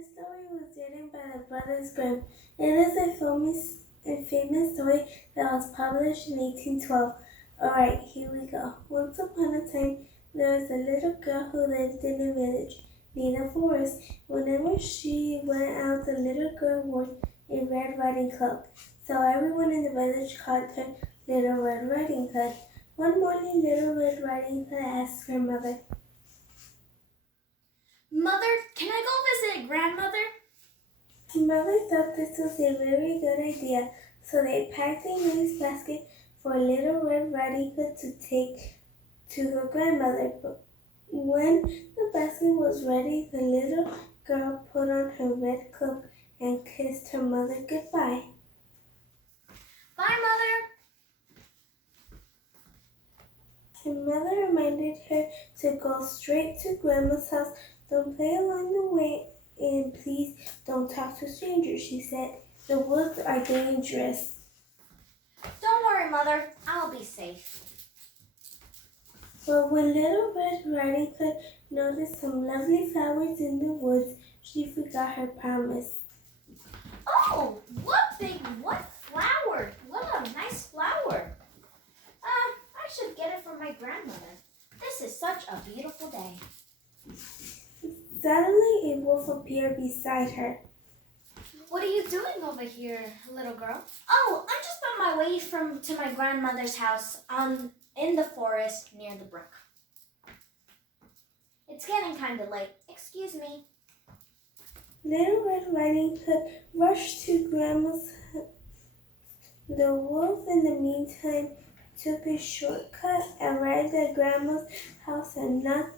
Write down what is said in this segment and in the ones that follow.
This story was written by the Brothers Grimm. It is a famous story that was published in 1812. Alright, here we go. Once upon a time, there was a little girl who lived in a village near the forest. Whenever she went out, the little girl wore a Red Riding Cloak. So everyone in the village called her Little Red Riding Hood. One morning, Little Red Riding Hood asked her mother, "Mother, can I go visit grandmother?" her mother thought this was a very good idea, so they packed a nice basket for Little Red Riding Hood to take to her grandmother. But when the basket was ready, the little girl put on her red cloak and kissed her mother goodbye. "Bye, Mother." Her mother reminded her to go straight to Grandma's house. Don't play along the way, and please don't talk to strangers, she said. The woods are dangerous. "Don't worry, Mother. I'll be safe." But when Little Red Riding Hood noticed some lovely flowers in the woods, she forgot her promise. Oh, what flower. What a nice flower. I should get it for my grandmother. This is such a beautiful day. Suddenly, a wolf appeared beside her. "What are you doing over here, little girl?" "Oh, I'm just on my way to my grandmother's house in the forest near the brook. It's getting kind of late. Excuse me." Little Red Riding Hood rushed to Grandma's house. The wolf, in the meantime, took a shortcut, arrived at Grandma's house, and knocked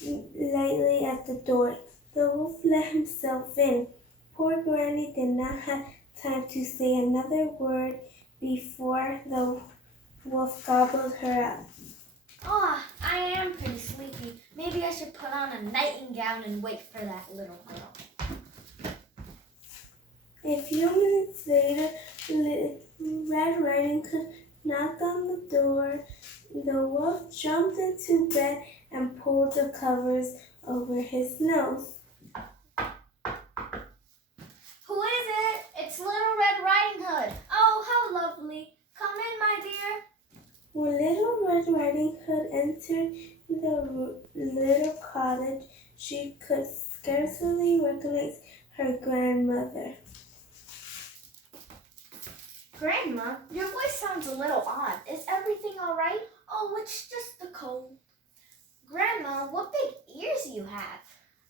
lightly at the door. The wolf let himself in. Poor Granny did not have time to say another word before the wolf gobbled her up. I am pretty sleepy. Maybe I should put on a nightingale and wait for that little girl. A few minutes later, Red Riding Hood knocked on the door. The wolf jumped into bed and pulled the covers over his nose. "Who is it?" "It's Little Red Riding Hood." "Oh, how lovely. Come in, my dear." When Little Red Riding Hood entered the little cottage, she could scarcely recognize her grandmother. "Grandma, your voice sounds a little odd. Is everything all right?" "Oh, it's just the cold." "Grandma, what big ears you have."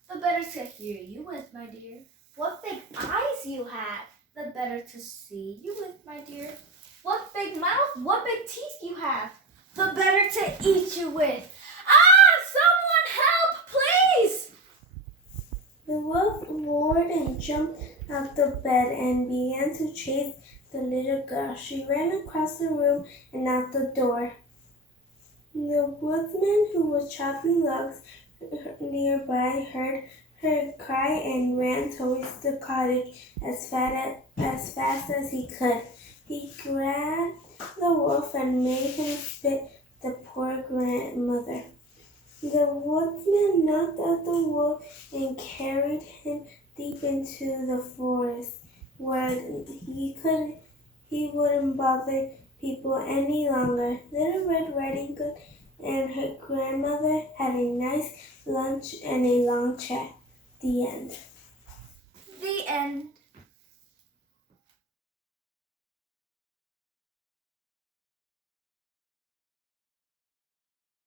"The better to hear you with, my dear." "What big eyes you have." "The better to see you with, my dear." "What big mouth, what big teeth you have." "The better to eat you with." Someone help, please!" The wolf roared and jumped out the bed and began to chase the little girl. She ran across the room and out the door. The woodsman, who was chopping logs nearby, heard her cry and ran towards the cottage as fast as he could. He grabbed the wolf and made him spit the poor grandmother. The woodsman knocked out the wolf and carried him deep into the forest, where he wouldn't bother people any longer. Little Red Riding Hood and her grandmother had a nice lunch and a long chat. The end. The end.